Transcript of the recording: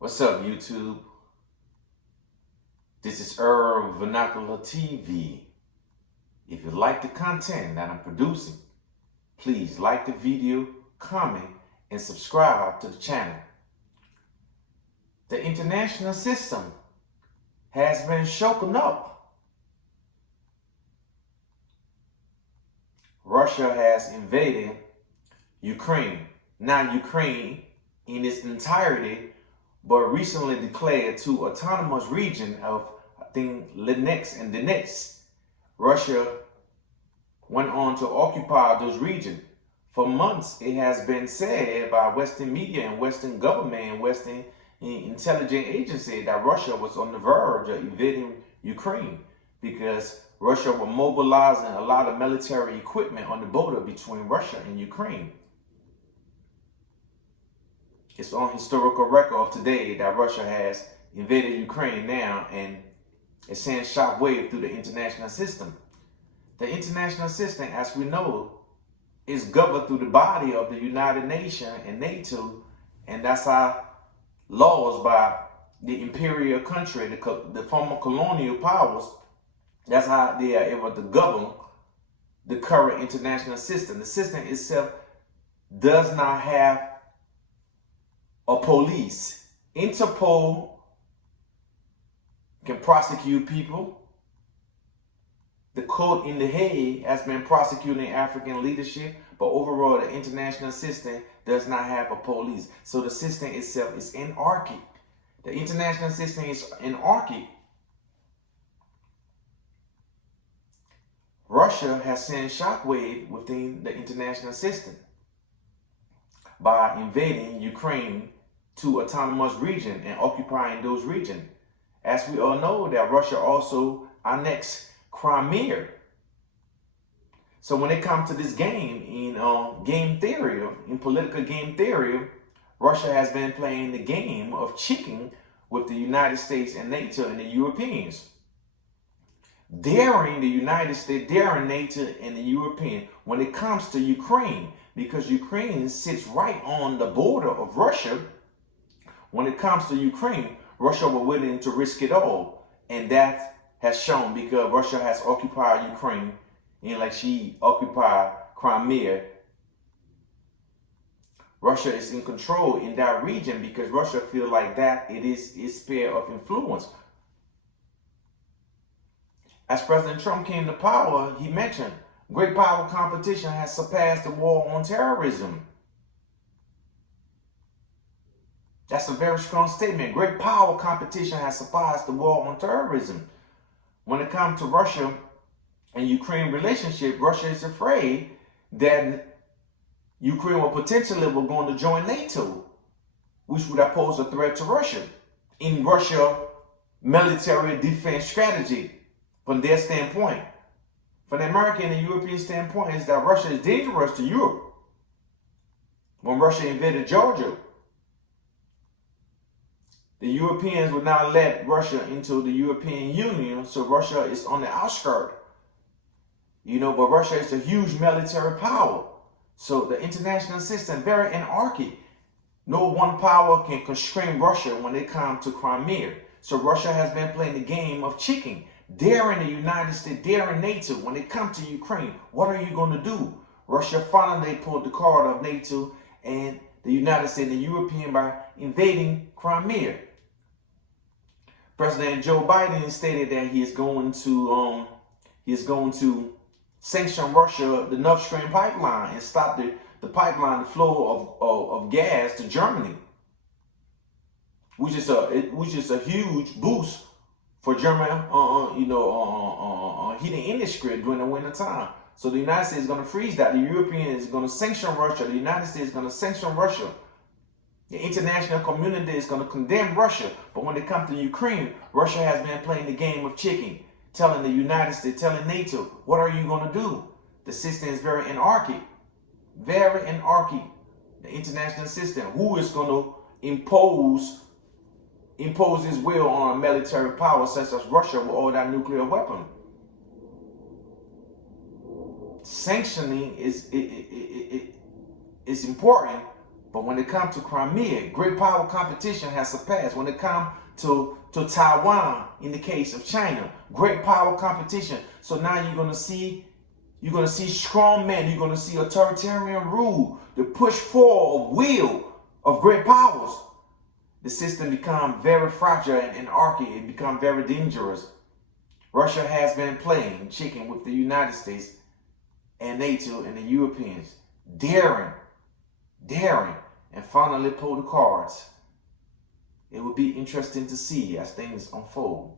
What's up, YouTube? This is Vernacular TV. If you like the content that I'm producing, please like the video, comment, and subscribe to the channel. The international system has been shaken up. Russia has invaded Ukraine. Not Ukraine in its entirety, but recently declared two autonomous regions of, I think, Luhansk and Donetsk. Russia went on to occupy those regions. For months, it has been said by Western media and Western government and Western intelligence agency that Russia was on the verge of invading Ukraine because Russia was mobilizing a lot of military equipment on the border between Russia and Ukraine. It's on historical record of today that Russia has invaded Ukraine now, and it sends shockwave through the international system. The international system, as we know, is governed through the body of the United Nations and NATO, and that's how laws by the imperial country, the former colonial powers, that's how they are able to govern the current international system. The system itself does not have a police. Interpol can prosecute people. The court in The Hague has been prosecuting African leadership, but overall the international system does not have a police. So the system itself is anarchic. The international system is anarchic. Russia has sent shockwave within the international system by invading Ukraine to autonomous region and occupying those regions. As we all know, that Russia also annexed Crimea. So when it comes to this game, in game theory, in political game theory, Russia has been playing the game of chicken with the United States and NATO and the Europeans. Daring the United States, daring NATO and the European when it comes to Ukraine, because Ukraine sits right on the border of Russia. When it comes to Ukraine, Russia was willing to risk it all. And that has shown because Russia has occupied Ukraine, and like she occupied Crimea. Russia is in control in that region because Russia feels like that it is its sphere of influence. As President Trump came to power, he mentioned great power competition has surpassed the war on terrorism. That's a very strong statement. Great power competition has surpassed the war on terrorism. When it comes to Russia and Ukraine relationship, Russia is afraid that Ukraine will potentially be going to join NATO, which would pose a threat to Russia. In Russia military defense strategy, from their standpoint, from the American and European standpoint, is that Russia is dangerous to Europe. When Russia invaded Georgia, the Europeans would not let Russia into the European Union, so Russia is on the outskirts. But Russia is a huge military power. So the international system, very anarchic. No one power can constrain Russia when it comes to Crimea. So Russia has been playing the game of chicken, daring the United States, daring NATO. When it comes to Ukraine, what are you going to do? Russia finally pulled the card of NATO and the United States and the European by invading Crimea. President Joe Biden stated that he is going to sanction Russia, the Nord Stream pipeline, and stop the pipeline flow of gas to Germany, which is a huge boost for German heating industry during the winter time. So the United States is going to freeze that. The European is going to sanction Russia. The United States is going to sanction Russia. The international community is going to condemn Russia. But when it comes to Ukraine, Russia has been playing the game of chicken, telling the United States, telling NATO, what are you going to do? The system is very anarchic. Very anarchic. The international system. Who is going to impose his will on a military power such as Russia with all that nuclear weapon? Sanctioning is important But when it comes to Crimea, great power competition has surpassed. When it comes to Taiwan, in the case of China, great power competition. So now you're gonna see strong men, you're gonna see authoritarian rule, the push forward will of great powers. The system become very fragile and anarchic. It become very dangerous. Russia has been playing chicken with the United States and NATO and the Europeans, daring, and finally pull the cards. It will be interesting to see as things unfold.